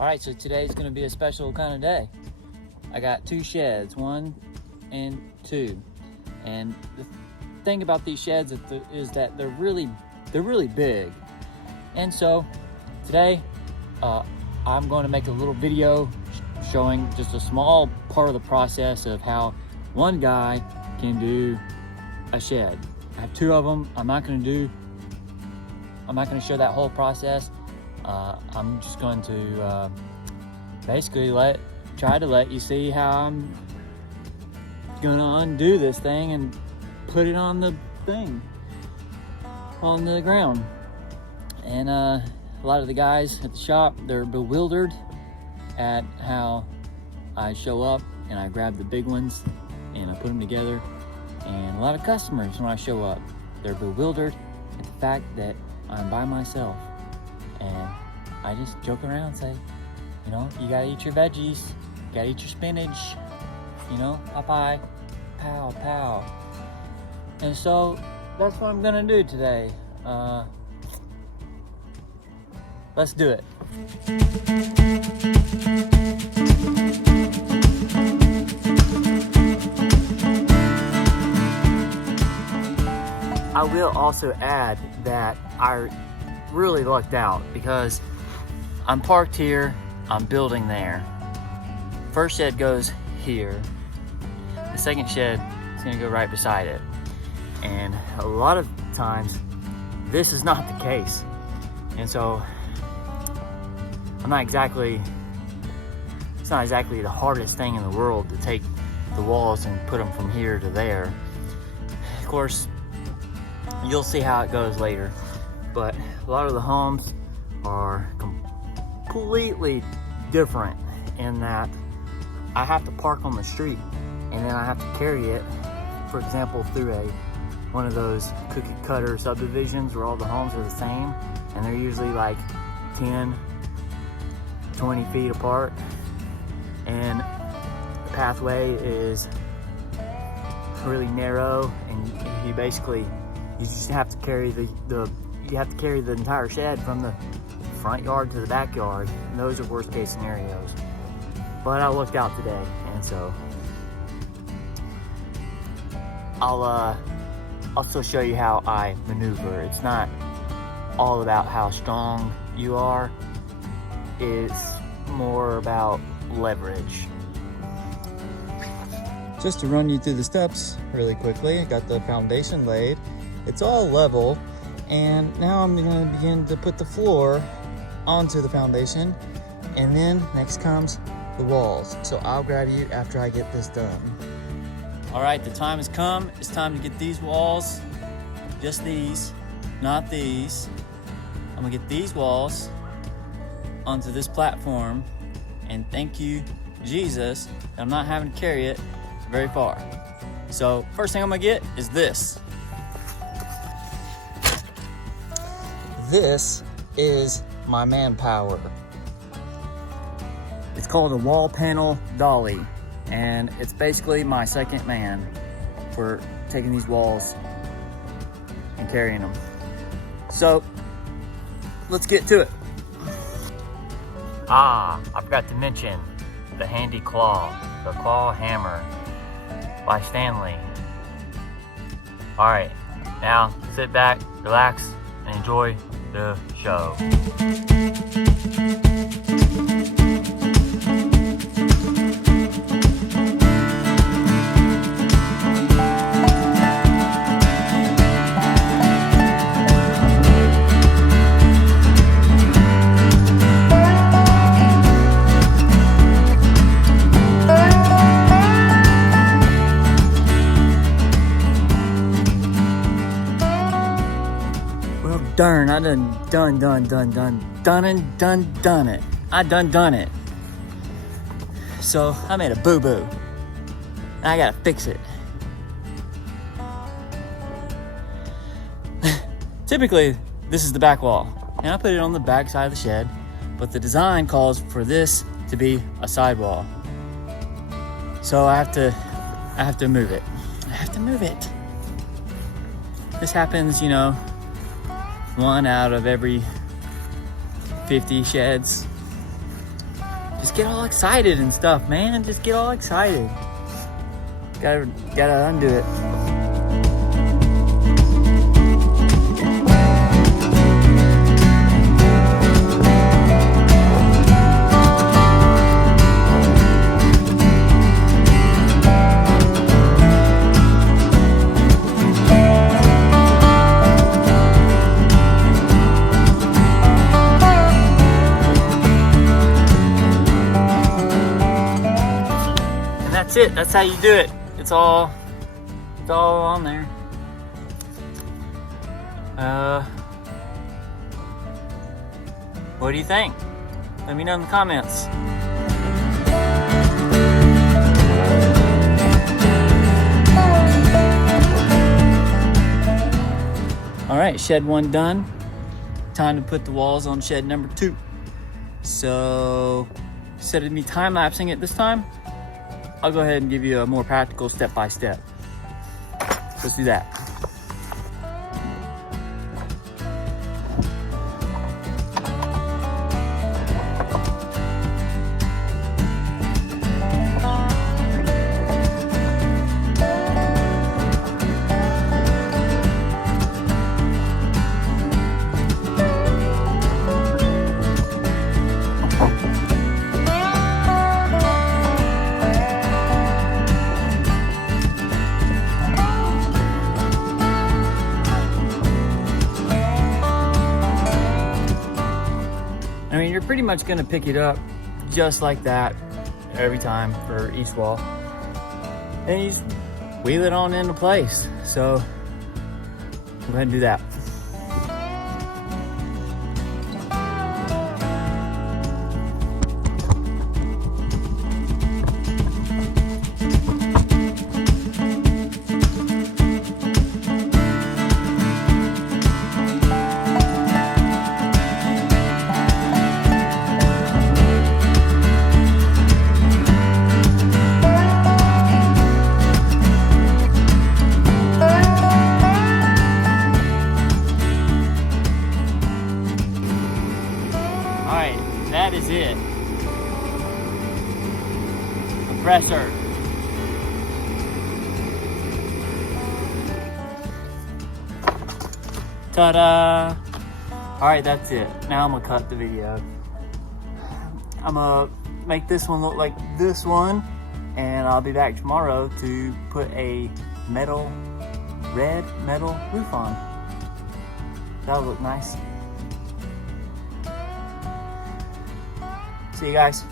All right, so today's gonna be a special kind of day. I got 2 sheds, 1 and 2. And the thing about these sheds is that they're really big. And so today, I'm going to make a little video showing just a small part of the process of how one guy can do a shed. I have 2 of them. I'm not going to show that whole process. I'm just going to basically try to let you see how I'm gonna undo this thing and put it on the thing, on the ground. And a lot of the guys at the shop, they're bewildered at how I show up and I grab the big ones and I put them together. And a lot of customers, when I show up, they're bewildered at the fact that I'm by myself. And I just joke around and say, you know, you gotta eat your veggies, you gotta eat your spinach, you know, Popeye, pow, pow. And so that's what I'm gonna do today. Let's do it. I will also add that I really lucked out because I'm parked here, I'm building there. First shed goes here. The second shed is gonna go right beside it. And a lot of times, this is not the case. And so, it's not exactly the hardest thing in the world to take the walls and put them from here to there. Of course, you'll see how it goes later. But a lot of the homes are completely different in that I have to park on the street and then I have to carry it, for example, through one of those cookie cutter subdivisions where all the homes are the same and they're usually like 10, 20 feet apart, and the pathway is really narrow, and you just have to carry the entire shed from the front yard to the backyard, and those are worst case scenarios. But I looked out today, and so I'll also show you how I maneuver. It's not all about how strong you are, it's more about leverage. Just to run you through the steps really quickly, I got the foundation laid. It's all level, and now I'm going to begin to put the floor onto the foundation, and then next comes the walls. So I'll grab you after I get this done. All right, the time has come. It's time to get these walls, just these, not these. I'm gonna get these walls onto this platform, and thank you, Jesus, that I'm not having to carry it very far. So first thing I'm gonna get is this. This is my manpower. It's called a wall panel Dolly, and it's basically my second man for taking these walls and carrying them. So let's get to it. I forgot to mention the handy claw, the claw hammer by Stanley. All right, now sit back, relax, and enjoy the show. Darn, I done it. I done it. So I made a boo-boo. I gotta fix it. Typically, this is the back wall, and I put it on the back side of the shed, but the design calls for this to be a sidewall. So I have to move it. This happens, you know, 1 out of every 50 sheds. just get all excited and stuff, man. Just get all excited. Gotta undo it. That's it. That's how you do it. It's all on there. What do you think? Let me know in the comments. All right, shed 1 done. Time to put the walls on shed number 2. So instead of me time-lapsing it this time, I'll go ahead and give you a more practical step-by-step. Let's do that. I mean, you're pretty much gonna pick it up just like that every time for each wall. And you just wheel it on into place. So go ahead and do that. That is it. Compressor. Ta-da! Alright, that's it. Now I'm gonna cut the video. I'm gonna make this one look like this one, and I'll be back tomorrow to put a red metal roof on. That'll look nice. See you guys.